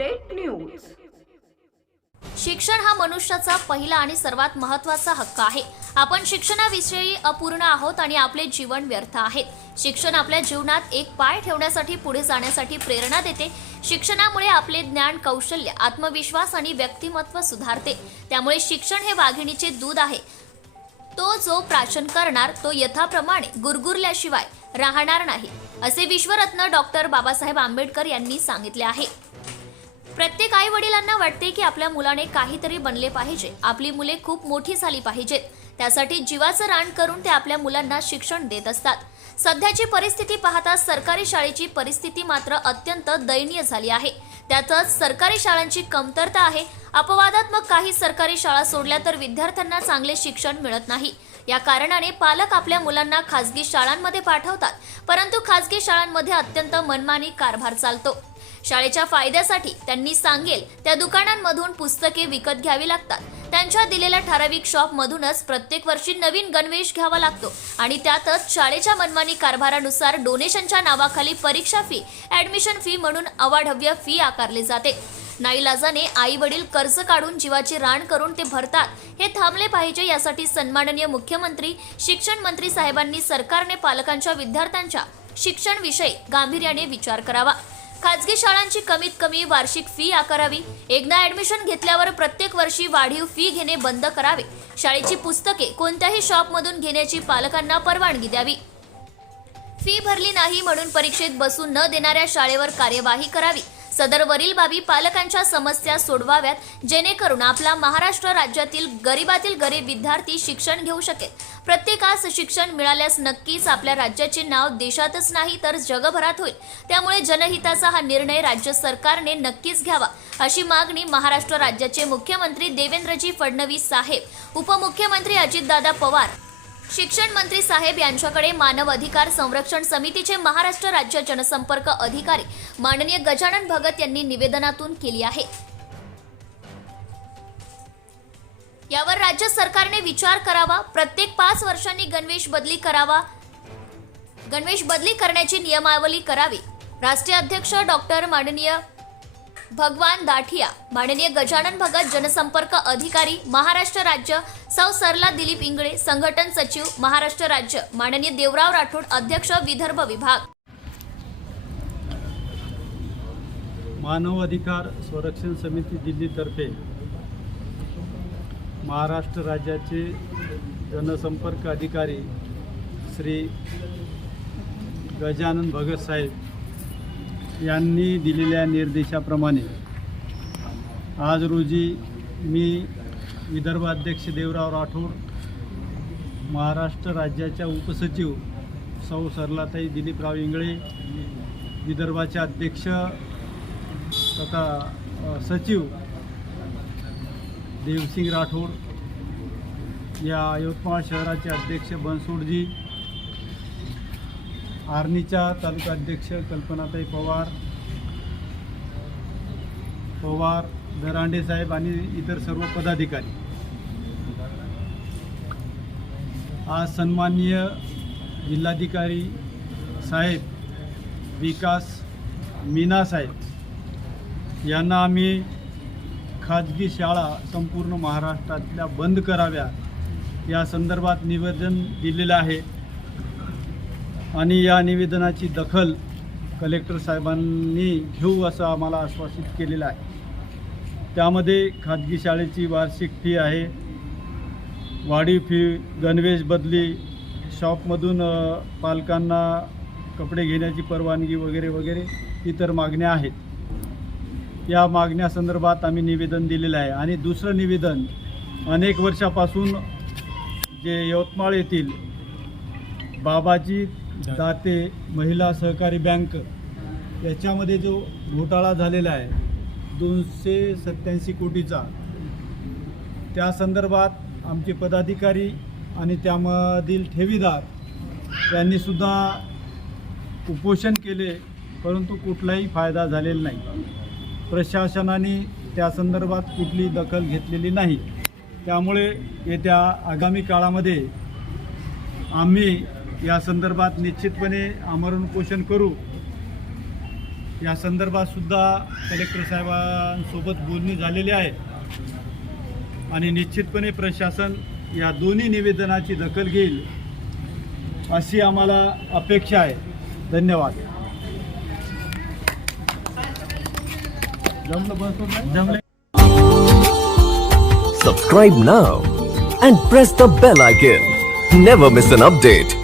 Update news. शिक्षण हा मनुष्याचा पहिला आणि सर्वात महत्त्वाचा हक्क आहे. आपण शिक्षणाविषयी अपूर्ण आहोत आणि आपले जीवन व्यर्थ आहे. शिक्षण आपल्या जीवनात एक पाय ठेवण्यासाठी पुढे जाण्यासाठी प्रेरणा देते. शिक्षणामुळे आपले ज्ञान कौशल्य आत्मविश्वास आणि व्यक्तिमत्व सुधारते. त्यामुळे शिक्षण हे वाघिणीचे दूध आहे. तो जो प्राशन करणार तो यथाप्रमाणे गुरगुरल्याशिवाय राहणार नाही असे विश्वरत्न डॉक्टर बाबासाहेब आंबेडकर यांनी सांगितले आहे. प्रत्येक आई वडिलांना वाटते की आपल्या मुलाने काहीतरी बनले पाहिजे. आपली मुले खूप मोठी झाली पाहिजेत. त्यासाठी जीवाचं रान करून ते आपल्या मुलांना शिक्षण देत असतात. सध्याची परिस्थिती पाहता सरकारी शाळेची परिस्थिती मात्र अत्यंत दयनीय झाली आहे. त्यातच सरकारी शाळांची कमतरता आहे. अपवादात्मक काही सरकारी शाळा सोडल्या तर विद्यार्थ्यांना चांगले शिक्षण मिळत नाही. या कारणाने पालक आपल्या मुलांना खासगी शाळांमध्ये पाठवतात. परंतु खासगी शाळांमध्ये अत्यंत मनमानी कारभार चालतो. शाळेच्या फायद्यासाठी त्यांनी सांगेल त्या दुकानांमधून पुस्तके विकत घ्यावी लागतात. त्यांच्या दिलेल्या ठराविक शॉप मधूनच प्रत्येक वर्षी नवीन गणवेश घ्यावा लागतो आणि त्यातच शाळेच्या मनमानी कारभारानुसार डोनेशनच्या नावाखाली परीक्षा फी ऍडमिशन फी म्हणून अवाढव्य फी आकारली जाते. नाईलाजाने आई वडील कर्ज काढून जीवाची राण करून ते भरतात हे थांबले पाहिजे यासाठी सन्माननीय मुख्यमंत्री शिक्षण मंत्री साहेबांनी सरकारने पालकांच्या विद्यार्थ्यांच्या शिक्षण विषयी गांभीर्याने विचार करावा. खाजगी शाळांची कमीत कमी वार्षिक फी आकारावी. एकदा ऍडमिशन घेतल्यावर प्रत्येक वर्षी वाढीव फी घेणे बंद करावे. शाळेची पुस्तके कोणत्याही शॉपमधून घेण्याची पालकांना परवानगी द्यावी. फी भरली नाही म्हणून परीक्षेत बसू न देणाऱ्या शाळेवर कार्यवाही करावी. सदरवरील बाबी पालकांच्या समस्या सोडवाव्यात जेणेकरून आपला महाराष्ट्र राज्यातील गरीबातील गरीब विद्यार्थी शिक्षण घेऊ शकेल. प्रत्येकास शिक्षण मिळाल्यास नक्कीच आपल्या राज्याचे नाव देशातच नाही तर जगभरात होईल. त्यामुळे जनहिताचा हा निर्णय राज्य सरकारने नक्कीच घ्यावा अशी मागणी महाराष्ट्र राज्याचे मुख्यमंत्री देवेंद्रजी फडणवीस साहेब उपमुख्यमंत्री अजितदादा पवार शिक्षण मंत्री साहेब यांच्याकडे मानव अधिकार संरक्षण समितीचे महाराष्ट्र राज्य जनसंपर्क अधिकारी माननीय गजानन भगत यांनी निवेदनातून केली आहे. यावर राज्य सरकारने विचार करावा प्रत्येक पाच वर्षांनी गणवेश बदली करावा गणवेश बदली करण्याची नियमावली करावी. राष्ट्रीय अध्यक्ष डॉक्टर माननीय भगवान दाठिया माननीय गजानन भगत जनसंपर्क अधिकारी महाराष्ट्र राज्य सौ सरला दिलीप इंगळे संघटन सचिव महाराष्ट्र राज्य माननीय देवराव राठोड अध्यक्ष विदर्भ विभाग. मानव अधिकार संरक्षण समिती दिल्लीतर्फे महाराष्ट्र राज्याचे जनसंपर्क अधिकारी श्री गजानन भगत साहेब यांनी दिलेल्या निर्देशाप्रमाणे आज रोजी मी विदर्भ अध्यक्ष देवराव राठोड महाराष्ट्र राज्याच्या उपसचिव सौ सरलाताई दिलीपराव इंगळे विदर्भाचे अध्यक्ष तथा सचिव देवसिंग राठोड या यवतमाळ शहराचे अध्यक्ष बनसोडजी आर्नीच्या तालुका अध्यक्ष कल्पनाताई पवार पवार दरांडे साहेब आणि इतर सर्व पदाधिकारी. आज सन्माननीय जिल्हाधिकारी साहेब विकास मीना साहेब यांना आम्ही खाजगी शाळा संपूर्ण महाराष्ट्रातल्या बंद कराव्या या संदर्भात निवेदन दिलेलं आहे. आणि या निवेदनाची दखल कलेक्टर साहेबांनी घेऊ असं आम्हाला आश्वासित केलेलं आहे. त्यामध्ये खाजगी शाळेची वार्षिक फी आहे. वाढीव फी गणवेश बदली शॉपमधून पालकांना कपडे घेण्याची परवानगी वगैरे वगैरे इतर मागण्या आहेत. या मागण्यासंदर्भात आम्ही निवेदन दिलेलं आहे. आणि दुसरं निवेदन अनेक वर्षापासून जे यवतमाळ येथील बाबाजी दाते महिला सहकारी बँक. याच्यामध्ये जो घोटाळा झालेला आहे दोनशे सत्याऐंशी कोटीचा. त्या संदर्भात आमचे पदाधिकारी आणि त्यामधील ठेवीदार यांनीसुद्धा उपोषण केले परंतु कुठलाही फायदा झालेला नाही. प्रशासनाने त्या संदर्भात कुठली दखल घेतलेली नाही. त्यामुळे येत्या आगामी काळामध्ये आम्ही या संदर्भात निश्चितपणे आमरण उपोषण करू. या संदर्भात सुद्धा कलेक्टर साहेबांसोबत बोलणी झालेली आहे. आणि निश्चितपणे प्रशासन या दोन्ही निवेदनाची दखल घेईल अशी आम्हाला अपेक्षा आहे. धन्यवाद. जमलं बस जमलं. Subscribe now and press the bell icon. Never miss an update.